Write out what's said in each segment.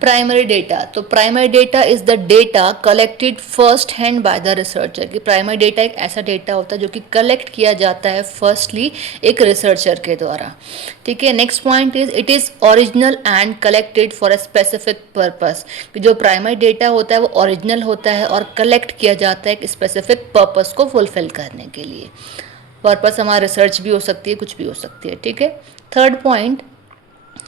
Primary data, तो primary data is the data collected first hand by the researcher. कि primary data एक ऐसा data होता है जो कि कलेक्ट किया जाता है फर्स्टली एक रिसर्चर के द्वारा। ठीक है, next point is it is original and collected for a specific purpose. कि जो प्राइमरी डेटा होता है वो ओरिजिनल होता है और कलेक्ट किया जाता है एक स्पेसिफिक पर्पस को फुलफिल करने के लिए। पर्पस हमारा रिसर्च भी हो सकती है, कुछ भी हो सकती है। ठीक है, third point,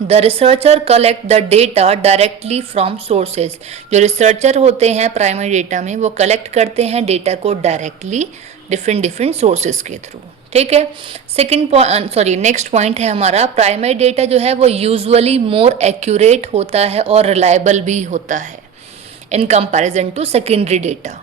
the researcher collect the data directly from sources. जो रिसर्चर होते हैं प्राइमरी डेटा में वो कलेक्ट करते हैं डेटा को डायरेक्टली डिफरेंट डिफरेंट सोर्सेज के थ्रू। ठीक है, second point, sorry next point है हमारा, प्राइमरी डेटा जो है वो यूजुअली मोर एक्यूरेट होता है और रिलायबल भी होता है in comparison to secondary data.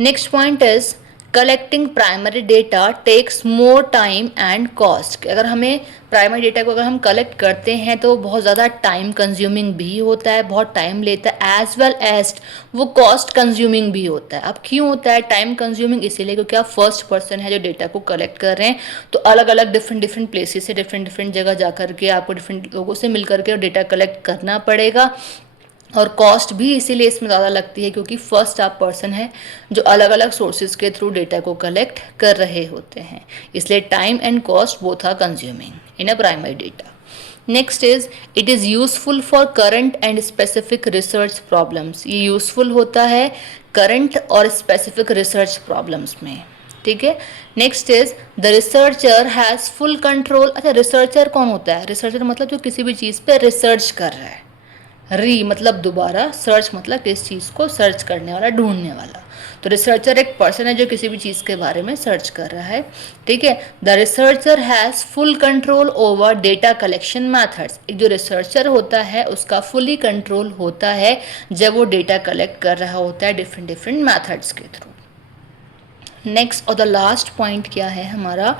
Next point is collecting primary data takes more time and cost. अगर हमें प्राइमरी डेटा को अगर हम कलेक्ट करते हैं तो बहुत ज़्यादा टाइम कंज्यूमिंग भी होता है, बहुत टाइम लेता है, एज वेल एज वो कॉस्ट कंज्यूमिंग भी होता है। अब क्यों होता है टाइम कंज्यूमिंग? इसीलिए क्योंकि आप फर्स्ट पर्सन है जो डेटा को कलेक्ट कर रहे हैं, तो अलग अलग डिफरेंट डिफरेंट प्लेसेस से डिफरेंट डिफरेंट जगह जा करके आपको डिफरेंट लोगों से मिल करके डेटा कलेक्ट करना पड़ेगा, और कॉस्ट भी इसीलिए इसमें ज़्यादा लगती है क्योंकि फर्स्ट आप पर्सन है जो अलग अलग सोर्सेज के थ्रू डेटा को कलेक्ट कर रहे होते हैं, इसलिए time and cost both are consuming in a primary data. Next is it is useful for current and specific research problems. ये यूजफुल होता है करंट और स्पेसिफिक रिसर्च प्रॉब्लम्स में। ठीक है, next is the researcher has full control. अच्छा, researcher कौन होता है? रिसर्चर मतलब जो किसी भी चीज़ पे रिसर्च कर रहा है, री मतलब दोबारा, सर्च मतलब किस चीज़ को सर्च करने वाला, ढूंढने वाला। तो रिसर्चर एक पर्सन है जो किसी भी चीज़ के बारे में सर्च कर रहा है। ठीक है, the researcher has full control over data collection methods. एक जो रिसर्चर होता है उसका फुली कंट्रोल होता है जब वो डेटा कलेक्ट कर रहा होता है डिफरेंट डिफरेंट मैथड्स के थ्रू। नेक्स्ट और द लास्ट पॉइंट क्या है हमारा,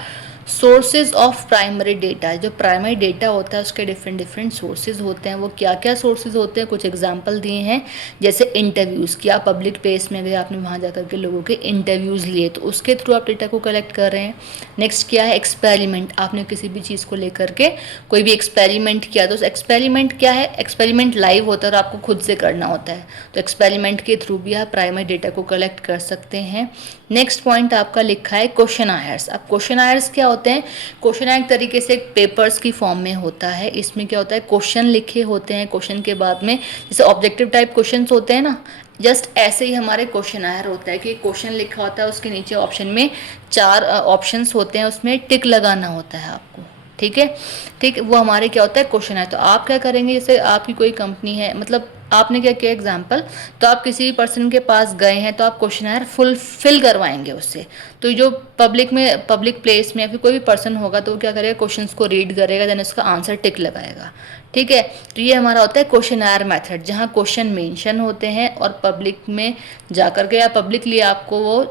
सोर्सेज ऑफ प्राइमरी डेटा। जो प्राइमरी डेटा होता है उसके डिफरेंट डिफरेंट सोर्सेज होते हैं। वो क्या क्या सोर्सेज होते हैं, कुछ एग्जांपल दिए हैं, जैसे इंटरव्यूज़। कि आप पब्लिक प्लेस में गए, आपने वहाँ जा करके लोगों के इंटरव्यूज़ लिए तो उसके थ्रू आप डेटा को कलेक्ट कर रहे हैं। नेक्स्ट क्या है, एक्सपेरिमेंट। आपने किसी भी चीज़ को लेकर के कोई भी एक्सपेरिमेंट किया, तो एक्सपेरिमेंट क्या है, एक्सपेरिमेंट लाइव होता है और आपको खुद से करना होता है, तो एक्सपेरिमेंट के थ्रू भी आप प्राइमरी डेटा को कलेक्ट कर सकते हैं। नेक्स्ट पॉइंट आपका लिखा है क्वेश्चन आयर्स। अब क्वेश्चन आयर्स क्या होते हैं? क्वेश्चन एक तरीके से पेपर्स की फॉर्म में होता है। इसमें क्या होता है, क्वेश्चन लिखे होते हैं, क्वेश्चन के बाद में जैसे ऑब्जेक्टिव टाइप क्वेश्चंस होते हैं ना, जस्ट ऐसे ही हमारे क्वेश्चन आयर होता है कि क्वेश्चन लिखा होता है, उसके नीचे ऑप्शन में 4 ऑप्शंस होते हैं, उसमें टिक लगाना होता है आपको। ठीक है, ठीक, वो हमारे क्या होता है क्वेश्चन है। तो आप क्या करेंगे, जैसे आपकी कोई कंपनी है, मतलब आपने क्या किया एग्जाम्पल, तो आप किसी भी पर्सन के पास गए हैं तो आप क्वेश्चन आयर फिल करवाएंगे उससे। तो जो पब्लिक प्लेस में या फिर कोई भी पर्सन होगा तो वो क्या करेगा, क्वेश्चंस को रीड करेगा, देन उसका आंसर टिक लगाएगा। ठीक है, तो ये हमारा होता है क्वेश्चन आयर मेथड, जहाँ क्वेश्चन मेंशन होते हैं और पब्लिक में जा करके या पब्लिकली आपको वो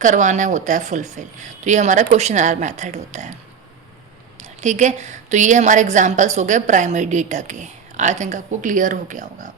करवाना होता है फुलफिल। तो ये हमारा क्वेश्चन आयर मेथड होता है। ठीक है, तो ये हमारे एग्जाम्पल्स हो गए प्राइमरी डेटा के। आई थिंक आपको क्लियर हो गया होगा।